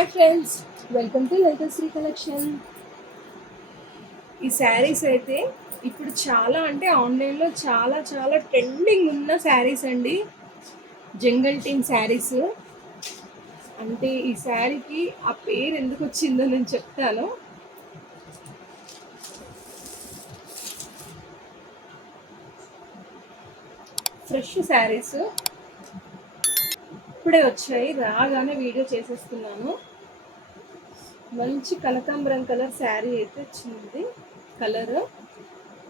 Hi friends welcome to Lalithasri collection ఈ శారీస్ అయితే ఇప్పుడు చాలా అంటే ఆన్లైన్లో చాలా చాలా ట్రెండింగ్ ఉన్న శారీస్ అండి. జంగల్ టీమ్ శారీస్ అంటే ఈ శారీకి ఆ పేరు ఎందుకు వచ్చిందో నేను చెప్తాను. ఫ్రెష్ శారీస్ ఇప్పుడే వచ్చాయి. రాగానే వీడియో చేసేస్తున్నాను మంచి కనకాంబరం కలర్ శారీ అయితే వచ్చింది. కలర్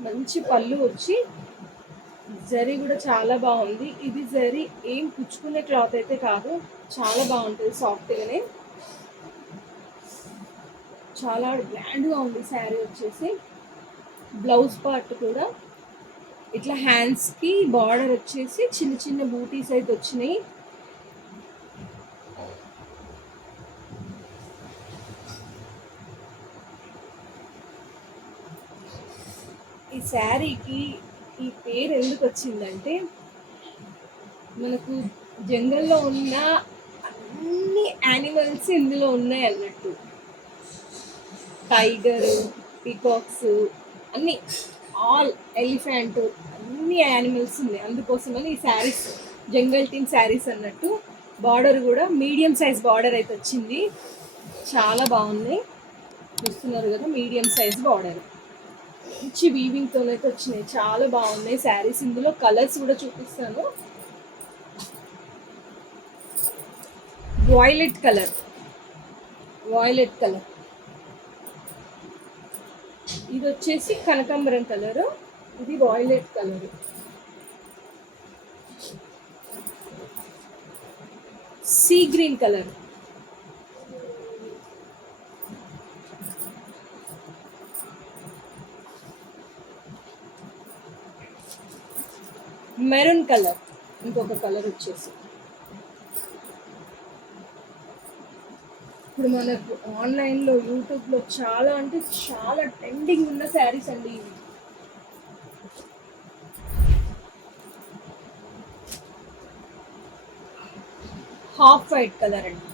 మంచి పళ్ళు వచ్చి జరీ కూడా చాలా బాగుంది. ఇది జరీ ఏం పుచ్చుకునే క్లాత్ అయితే కాదు. చాలా బాగుంటుంది సాఫ్ట్గానే. చాలా గ్రాండ్గా ఉంది శారీ వచ్చేసి. బ్లౌజ్ పార్ట్ కూడా. ఇట్లా హ్యాండ్స్కి బార్డర్ వచ్చేసి చిన్న చిన్న బూటీస్ అయితే వచ్చినాయి. ఈ శారీకి ఈ పేరు ఎందుకు వచ్చిందంటే మనకు జంగల్లో ఉన్న అన్ని యానిమల్స్ ఇందులో ఉన్నాయి అన్నట్టు. టైగర్ పీకాక్స్ అన్ని ఆల్ ఎలిఫెంట్ అన్ని యానిమల్స్ ఉన్నాయి. అందుకోసమని ఈ శారీస్ జంగల్ టీమ్ శారీస్ అన్నట్టు బార్డర్ కూడా మీడియం సైజ్ బార్డర్ అయితే వచ్చింది. చాలా బాగున్నాయి. చూస్తున్నారు కదా మీడియం సైజ్ బార్డర్ మంచి వీవింగ్తో అయితే వచ్చినాయి. చాలా బాగున్నాయి శారీస్ ఇందులో కలర్స్ కూడా చూపిస్తాను. వాయిలెట్ కలర్ వాయిలెట్ కలర్ ఇది వచ్చేసి కనకాంబరం కలర్ ఇది violet colour sea green colour maroon colour ఇంకొక కలర్ వచ్చేసి. ఇప్పుడు మనకు ఆన్లైన్లో యూట్యూబ్లో చాలా అంటే చాలా ట్రెండింగ్ ఉన్న శారీస్ అండి ఇవి. హాఫ్ వైట్ కలర్ అండి.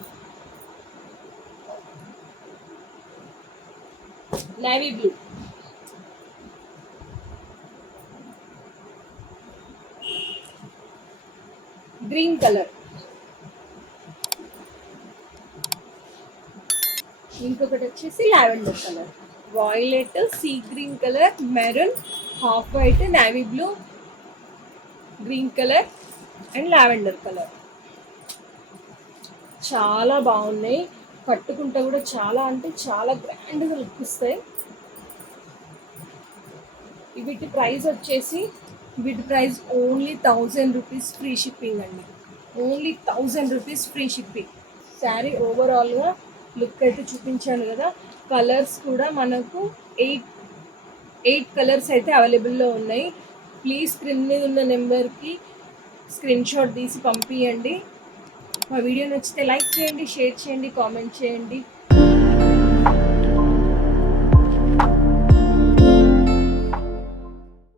నేవీ బ్లూ గ్రీన్ కలర్ ఇంకొకటి వచ్చేసి lavender colour violet sea green colour maroon half white navy blue green colour and lavender colour చాలా బాగున్నాయి. కట్టుకుంటే కూడా చాలా అంటే చాలా గ్రాండ్గా లుక్ ఇస్తాయి వీటి ప్రైస్ వచ్చేసి వీటి price only thousand rupees free shipping అండి. Only thousand rupees free shipping. Sari ఓవరాల్గా లుక్ అయితే చూపించాను కదా. కలర్స్ కూడా మనకు ఎయిట్ ఎయిట్ కలర్స్ అయితే అవైలబుల్లో ఉన్నాయి. ప్లీజ్ స్క్రీన్ మీద ఉన్న నెంబర్కి స్క్రీన్ షాట్ తీసి పంపించండి మా వీడియో నచ్చితే లైక్ చేయండి షేర్ చేయండి కామెంట్ చేయండి.